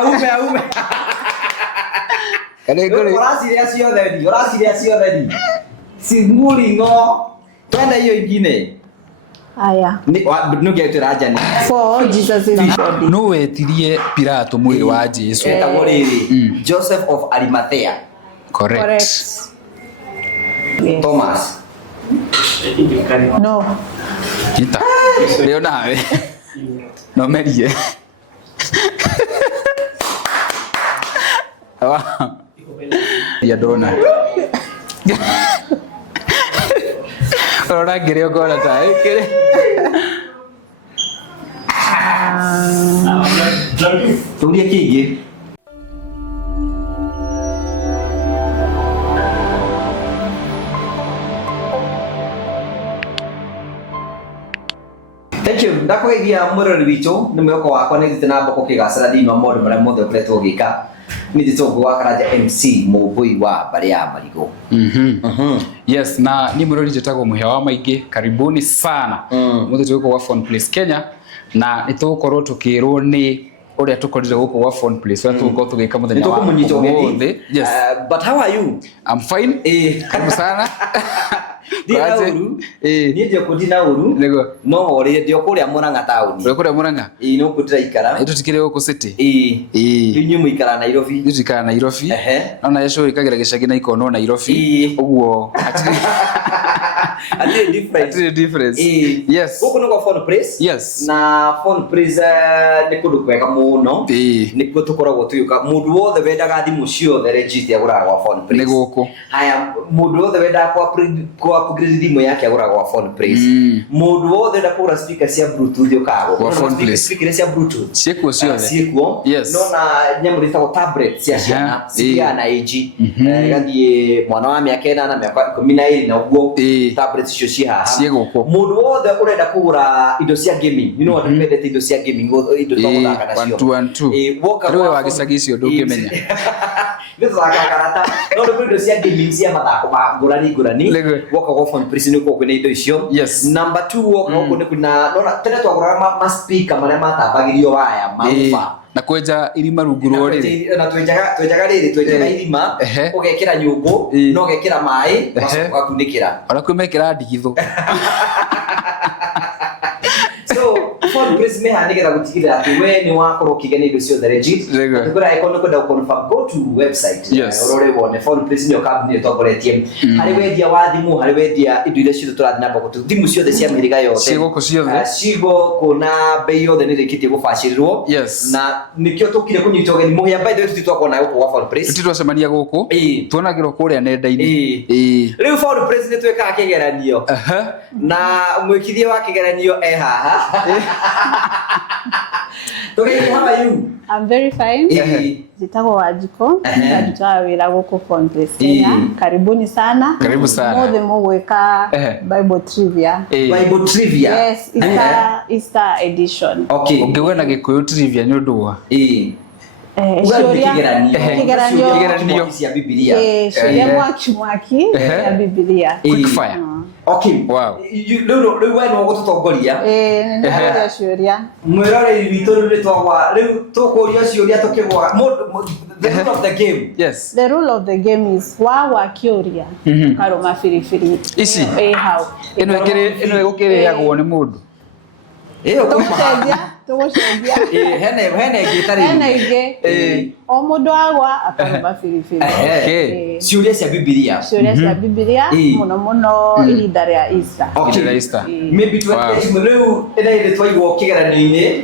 aume. Orasi theri. Singuli ngo. Twenda hiyo ingine. Aya. Nuge turaja ni. For Jesus is body. No wetirie Pilato mwili wa Jesu. Joseph of Arimathea. Correct. Thomas. No. Kita. Leo nawe. No merie. Ya dona. Ora quería con la kere. Tulia kigi. Thank you. Ndakwegia murori witu nimeko wakwa nithina mboko kigasira thini maundu maria mothe ukoretwo gika ni thitongo wa Karanja MC mubui wa baria marigo. Yes, na ni murori jetagwo Muhia wa Maingi, karibuni sana. Muthe tuko wa Phone Place Kenya na nitukorwo tukirwo ni uria tukorire guku wa Phone Place wa tuko tugika muthenya wa umuthi. Yes. But how are you? I'm fine. Karibu sana. Ni ndio kudina uru. No hore ndio kuria Murang'a town. Ndio kuria Murang'a. No kudira ikara. Ito tikire guku city. Inyu muikara Nairobi. Tukara Nairobi. Na yeso ikagira gicagi na ikono Nairobi. Uguo. Ati difference. Yes. Guku no Phone Place. Yes. Na Phone Place ni kundu kwega muno. Ni kuo tukoragwo tuyuka mundu wothe wendaga thimu ciothe register agura gwa Phone Place. Ni guku. Haya mundu wothe wendaga kwa upgrade thimu yake agura gwa Phone Place. Mundu wothe wendaga kugura speaker cia Bluetooth ukago. Kwa Phone Place. Speaker cia Bluetooth. Ciekuo ciothe. Ciekuo. Yes. No na nyamu ritagwo tablet cia ciana. Cia na age. Gathie mwana wa miaka 8 na miaka 12 na uguo. Tablet cio ciha. Ciekuo. Mundu wothe urenda kugura indo cia gaming. You know what mendete indo cia gaming indo twaguthaka nacio. 1 woka wa gicagi cio ndungimenya. Ndio karata. No ndo indo cia gaming cia mathako ma ngurani. Woka gwa Phone Place ni kwina indo icio. Yes. Number 2 woka huko kuna no tene twagura ma speaker maria matambagirio waya maufa. Na kwenja irima runguru riri na twenjaga irima ugekira nyungu no ugekira mai ugakunikira ona kwimekira ndigithu. So Phone Place me handigira gutigirira ati we ni wakorwo kigene indo cio thereji tukura ikono kwenda confirm go to website orore wone Phone Place ni company tokoretie hari wendia wa thimu hari wendia indo ile cio turathi na boko thimu ciothe cia miriga yothe cigoko ciothe cigo kuna bei yothe ni rikitie gubacirirwo na nikio tukire kunyita ogeni Muhia by the way tutitwa na guku wa Phone Place tutitwacemania guku tuonagirwo kuria nenda-ini riu Phone Place ni tweka kigeranio na mwikithie wa kigeranio haha. Okay, how are you? I'm very fine. Jitago Wajiko. Najitoa wira guku Phone Place Kenya. Karibuni sana. Karibu sana. Mothe mweka Bible trivia. Bible trivia. Yes, Easter edition. Okay. Ungewena gikuyu trivia ni undu Ciuria kigeranio cia Bibilia. Ciuria mwaki ya Bibilia. Quick fire. Okay. Wow. Riu we no gututongoria. Nĩ ciuria. Mwirore witu ri twagwa riu tukuria ciuria tukigwa the rule of the game. Yes. The rule of the game is wa kiuria. Karoma firifiri. Ici. How. Ino igukiriagwo ni mundu. Tugucenjia. Hene gitari. Hene o mundu agwa akaroma firifiri. Okay. Ciuria cia Bibilia. Ciuria cia Bibilia muno ihinda ria Easter. Okay. Easter. Maybe riu ina ile twaigwo kigeranio-ini.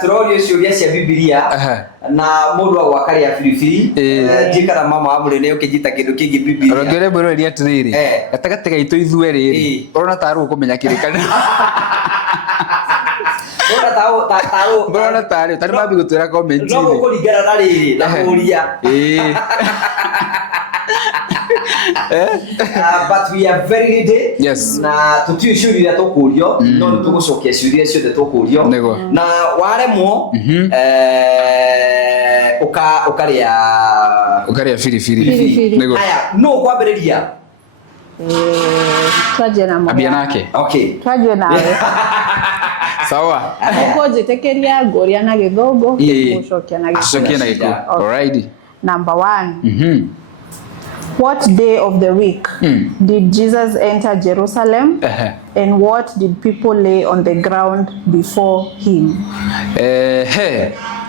Turorio ciuria cia Bibilia. Na mundu agwa karia firifiri. Jikara mama wa murene ukijita kindu kingi Bibilia. Rongere mbero ria atiriri. Gatagati gaitu ithuĩ rĩrĩ. Urona taru kumenya kirikanio. Bora tari mabi gutwira comment ini. No kuringana na riri na kuria. But we are very ready. Yes. Na tutiu ciuria tukurio no tugucokia ciuria ciothe tukurio. Na waremwo ukaria firifiri. Aya no kwambiriria. Twaje na abia nake. Okay. Twaje nawe. Sawa. Uko jitekeria goria na githogo gucokia na githogo. Alright. Number 1. What day of the week did Jesus enter Jerusalem? And what did people lay on the ground before him?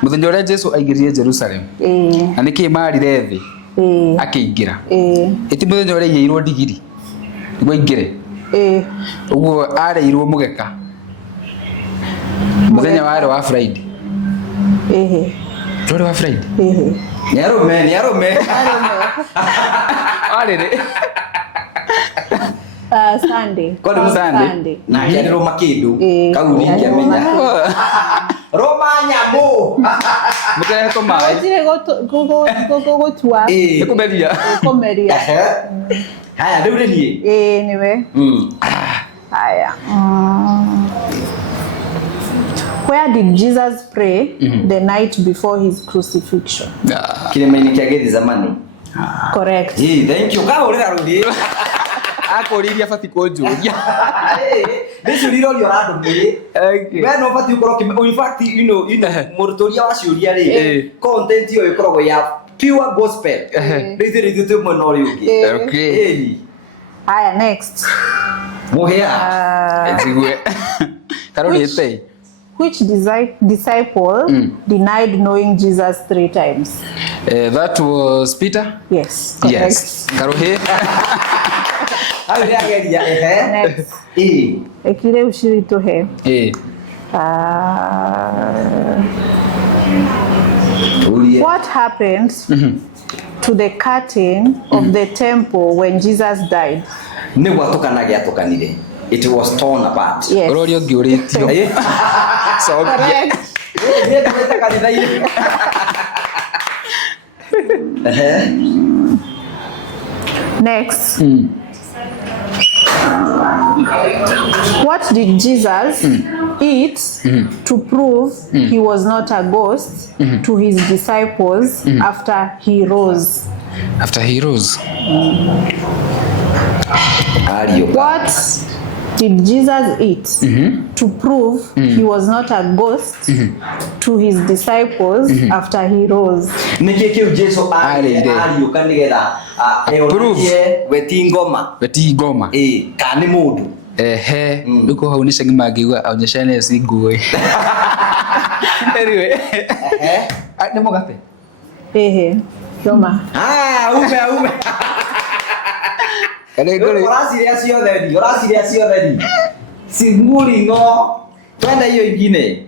Muthenya uria Jesu aingirire Jerusalem. Na niki marire thi. Akiingira. Iti muthenya uria yairwo digiri. Niguo ingire. Uguo areirwo mugeka. Muthenya wa Friday. Tore wa Friday. Niarume. Arere. Sunday. Kwa Sunday. Na yani Roma kidu. Kauni kiamenya. Roma nyamu. Mukere to mai. Tire go tua. Ekumeria. Haya ndio nie. Niwe. Haya. Where did Jesus pray the night before his crucifixion? Kilemaini kia Gethsemane. Correct. Thank you. Ka urira rudi. Akoriria fati konjuria. This urira uri orado mwe. We no fati ukoro in fact you know murutoria wa ciuria ri. Content yo ikorogo ya pure gospel. Rithiri tu mwe no ri ugi. Okay. Haya next. Muhia. Etigwe. Karolete. Which disciple denied knowing Jesus 3 times? That was Peter? Yes, correct. Yes. Karohe. Next. Ekile ushirito he. What happened to the curtain of the temple when Jesus died? It was torn apart. Yes. So, correct. Next. What did Jesus eat to prove he was not a ghost to his disciples after he rose? After he rose. What did Jesus eat to prove he was not a ghost to his disciples after he rose? Wetingoma. Kani mudu. Duko haunisha ngimagiwa aonyeshane singwe. Anyway. Nemo gape. Yoma. Ume. Orasiria ciothe. Singuri ngo. Twenda hiyo ingine.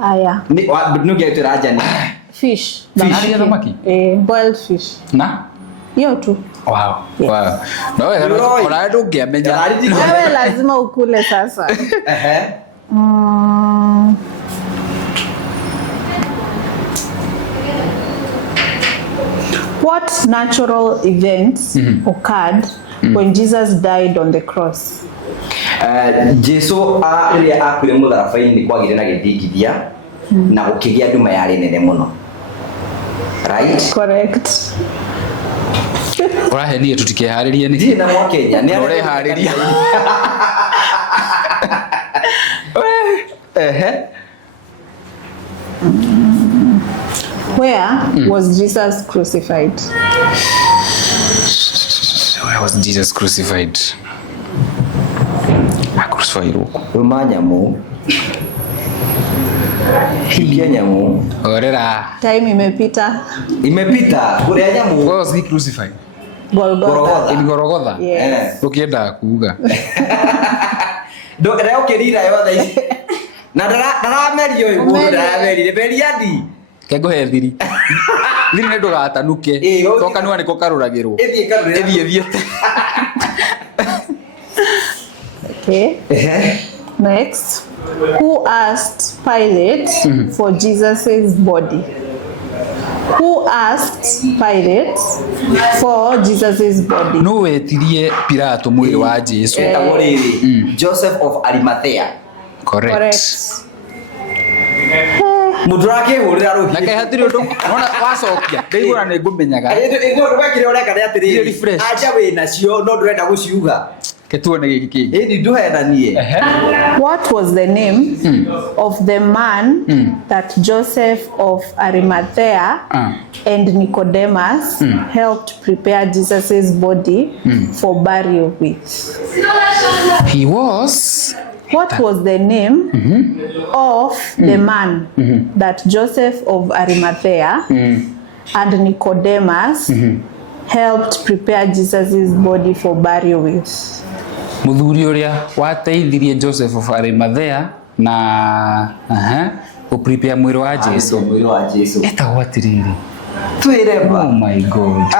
Aya. Nukia turajani. Fish. Boiled fish. Na? Hiyo tu. Wow. Na wewe unaenda ungeamenya. Wewe lazima ukule sasa. What natural events occurred when Jesus died on the cross? Jesu aria akwire mutharabaini kwagire na githingithia na gukigia nduma yari nene muno. Right? Correct. Urahe niye tutikiharirie niki? Ndina mwa Kenya ni arehariria. Where was Jesus crucified? Where was Jesus crucified? Crucified. Umanyamu. Hikia nyamu. Orera. Time imepita. Kuria nyamu. Where was he crucified? Golgotha. In Golgotha. Yes. Ukienda kuuga. Ndo leo kirira yothe. Na dara merio ibu dara merio beriadi. Kego hethiri. Thiri ndo gatanuke. Toka nwa niko karuragirwo. Ethie. Okay. Next. Who asked Pilate for Jesus's body? Who asked Pilate for Jesus's body? No wetirie Pilato mwili wa Jesu. Joseph of Arimathea. Correct. Mudrake urira ruhi. Na kai hatiri ndo ona wacokia. Ndeigura ne ngumenyaga. Ino ndwekire ureka ni atiri. Aja we nacio no ndurenda guciuga. Ketuone giki kingi. Edi duhe na nie. What was the name of the man that Joseph of Arimathea and Nicodemus helped prepare Jesus's body for burial with? He was. What was the name of the man that Joseph of Arimathea and Nicodemus helped prepare Jesus's body for burial with? Muthuri uria wateithirie Joseph of Arimathea na prepare mwiri wa Jesu. Etagwo atiriri. Twiremba. Oh my God.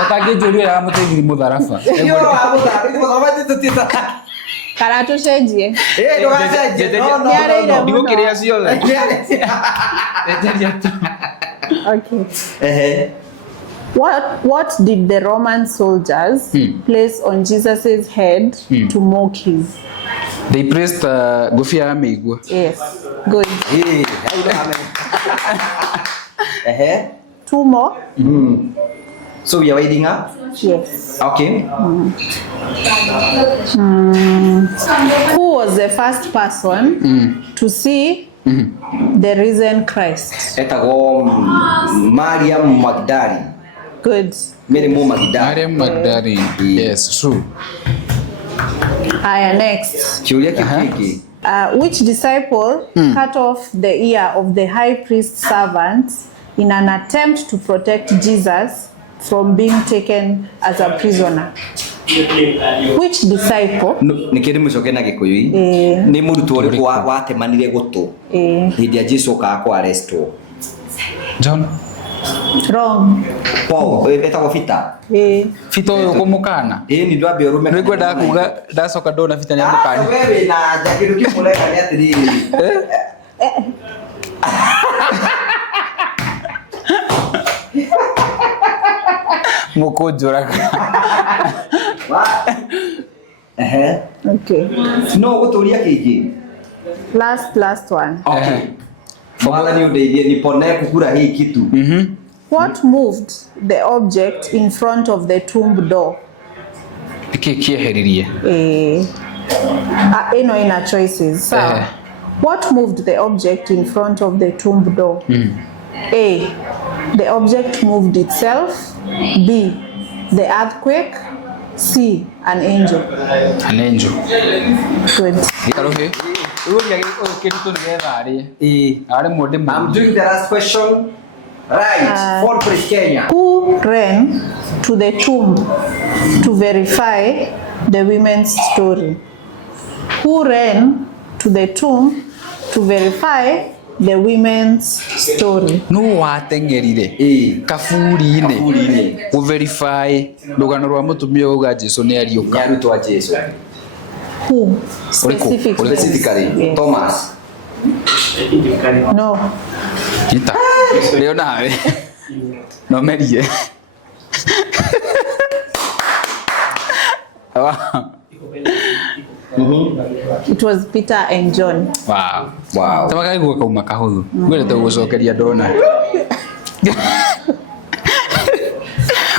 Otage Ciuria ya muteithiri mutharaba. Yo amuthathi mutharaba tutita. Karatu cenjie. Ndo gacenjie. No. Ndigukiria ciothe. Okay. What did the Roman soldiers place on Jesus's head to mock him? They placed ngofia ya mĩigua. Yes. Good. Two more. So we are waiting up? Yes. Okay. Who was the first person to see the risen Christ? Etagwo Mariam Magdalene. Good. Mariam Magdalene. Yes, true. Next. Ciuria kiki. Which disciple cut off the ear of the high priest's servant in an attempt to protect Jesus from being taken as a prisoner? Which disciple? Nikiri mucoke na gikuyu ni murutwo uri watemanire gutu hindi ya Jesu ka kwa arresto. John. Wrong. Paul etagwo Fita. Fita uyu kumukana. Ni ndwambe urume. Nigwenda kuga ndacoka ndona Fita ni amukana. Wewe na jakiru kimureka ni atiriri. Mukujura. Okay. No guturia kiki. Last one. Okay. Mwana ni udeithie nipone kukura hii kitu. What moved the object in front of the tomb door? Kiheririe. Ina choices. So, what moved the object in front of the tomb door? A. The object moved itself. B. The earthquake. C. An angel. An angel. Good. I'm doing the last question. Right. For Kenya. Who ran to the tomb to verify the women's story? Who ran to the tomb to verify the women's story? No watengerire kaburi-ini verify rugano rwa mutumia uga Jesu ni ariuka. Ni arutwa Jesu. Who? Specifically. Yes. Thomas. No. Kita. Leo nawe. No merie. It was Peter and John. Wow. Tamakai guo kauma kahuthu. Ngwete gucokeria ndona.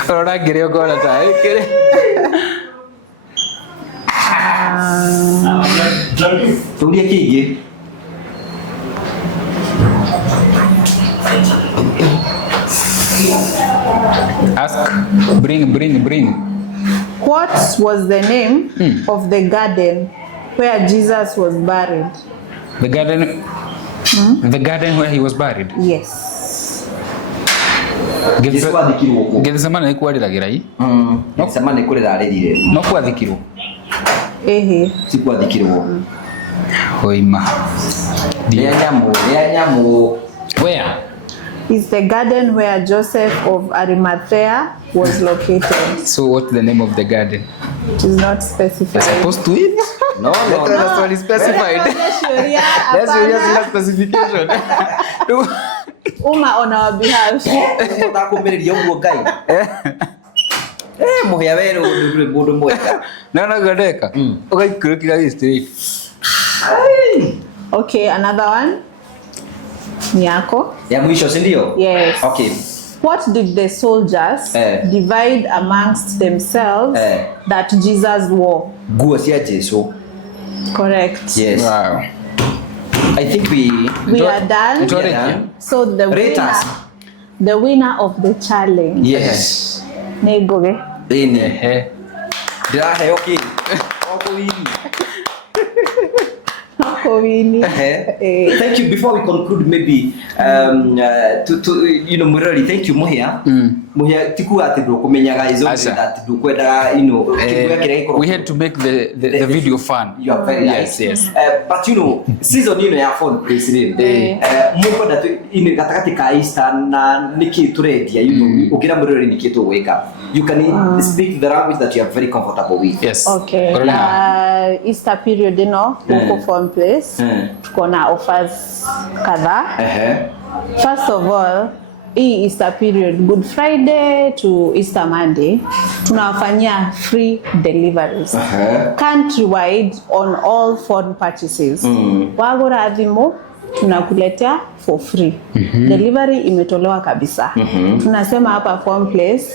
Ora ngire ngona ta ikire. Tulia kigi. Ask. Bring. What was the name of the garden where Jesus was buried? The garden. The garden where he was buried. Yes. Gethsemane ikwariragira i. Gethsemane ikuriraririre. No kwathikirwo. Sikwathikirwo. Hoima. Ria nyamu. Where? It's the garden where Joseph of Arimathea was located. So what's the name of the garden? It is not specified. Supposed to it? No. That's what is specified. That's your specification. On our behalf. Utakumbiriria uguo Ngai. Muhia wewe uri mundu mwega. Na gadeka. Ugaikirikira straight. Okay, another one. Nyako. Ya mwisho si ndio? Yes. Okay. what did the soldiers divide amongst themselves that Jesus wore? Nguo cia Jesu. Correct. Yes. Wow. I think we are done. So the winner of the challenge. Yes. Negoge. Ine. Dirahe okay. Thank you. Before we conclude, maybe to you know, Murali, thank you, Muhia. Muhia, tiku ati do kumenyaga izo that do kwenda, you know, we had to make the video fun. You are very yes, nice. yes. But you know, season you know ya phone place ni muko that in katakati ka Easter na niki turedia, you know, ukira Murali niki to wake up. You can speak the language that you are very comfortable with. Yes. Okay. Easter period, you know, local phone place. Tuko na offers kadhaa. First of all, hii Easter period, Good Friday to Easter Monday, tunawafanyia free deliveries. Countrywide on all phone purchases. Wagora adhimu, tunakuletea for free. Delivery imetolewa kabisa. Tunasema hapa phone place,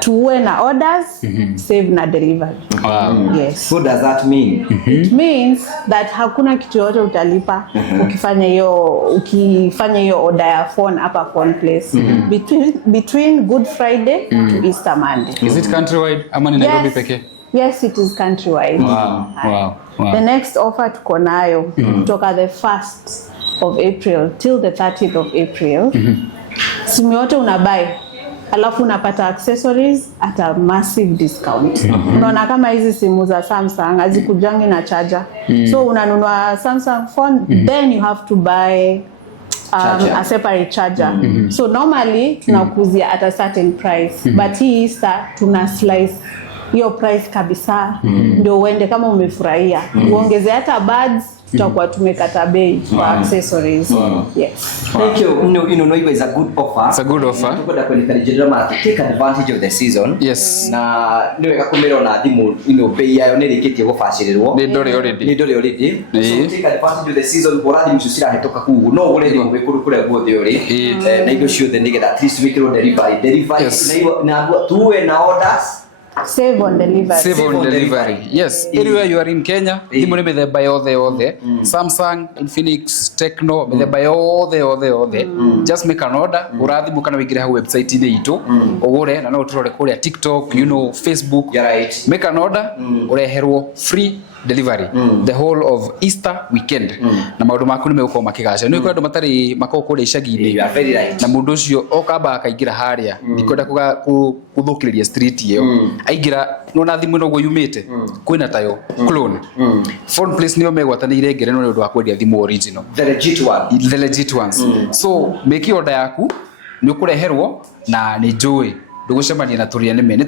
tuwe na orders, save na delivery. Yes. What does that mean? It means that hakuna kitu yote utalipa ukifanya hiyo order ya phone hapa phone place between Good Friday to Easter Monday. Is it countrywide ama ni Nairobi pekee? Yes, it is countrywide. Wow. The next offer tuko nayo kutoka the 1st of April till the 30th of April. Simu yote unabuy alafu unapata accessories at a massive discount. Unaona kama hizi simu za Samsung hazikujangi na charger. So unanunua Samsung phone, then you have to buy a separate charger. So normally tunakuzia at a certain price, but hii Easter tuna slice hiyo price kabisa, ndio uende kama umefurahia. Uongeze hata buds, tutakuwa tumekata bei for accessories. Yes. Thank you. You know, it is a good offer. It's a good offer. Tuko da kwenye Karanja take advantage of the season. Yes. Na niwe gakumira na thimu, you know, bei yayo nirikitie gufashirirwo. Ni dore already. So take advantage of the season. Boradi mchucira hetoka kugu. No uredi mubekuru kure guothe uri. Na indo ciothe nigetha at least wikirwo delivery. Na tuwe na orders. Save on delivery. Yes. Anywhere you are in Kenya, thimu ni mithemba yothe. Samsung, Infinix, Tecno, mithemba yothe. Just make an order. Urathimu kana wingire ha website ine itu. Ugure na no turore kuria TikTok, you know, Facebook. You're right. Make an order, ureherwo free delivery the whole of Easter weekend. Na maundu maku ni meuko makigaca. Ni kwenda matari makoko kule icagi-ini. You are very right. Na mundu ucio okamba akaingira haria. Ndikwenda kuthukiriria street iyo. Aingira nona thimu no yumite. Kwina tayo clone. Phone place niyo megwatanire ngere no ndu akwendia thimu original. The legit ones. So make order yaku ni ukureherwo na ni joy. Dugucemania na turia neme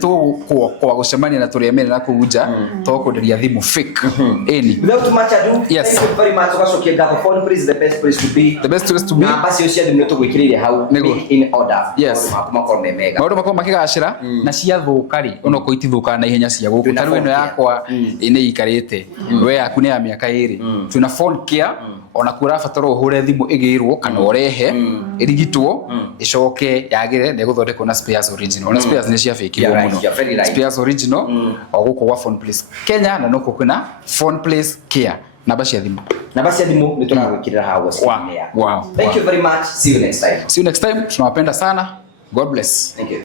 kwa gucemania na turia mene na kuja tokunderia thimu fake. Without too much ado, yes. Thank you very much. Ugacokia ngatho. Phone place the best place to be. Na basi yo cia thimu tugwikiririe hau in order. Yes. Makoma mega. Maundu makoma makigacira na cia thukari ono ko itithuka na ihenya cia guku. Taru ino yakwa ine ikarite. We yaku ni ya miaka 2. Tuna phone care ona kura fatoro hure thimu igirwo kana orehe irigitwo icoke yagire ne guthondekwo na spares original. Ona spares ni cia fake muno. Spares original oguko wa phone place Kenya na noko kuna phone place care. Namba cia thimu ni tunagwikirira hawo cia. Wow. Thank you very much. See you next time. Tunawapenda sana. God bless. Thank you.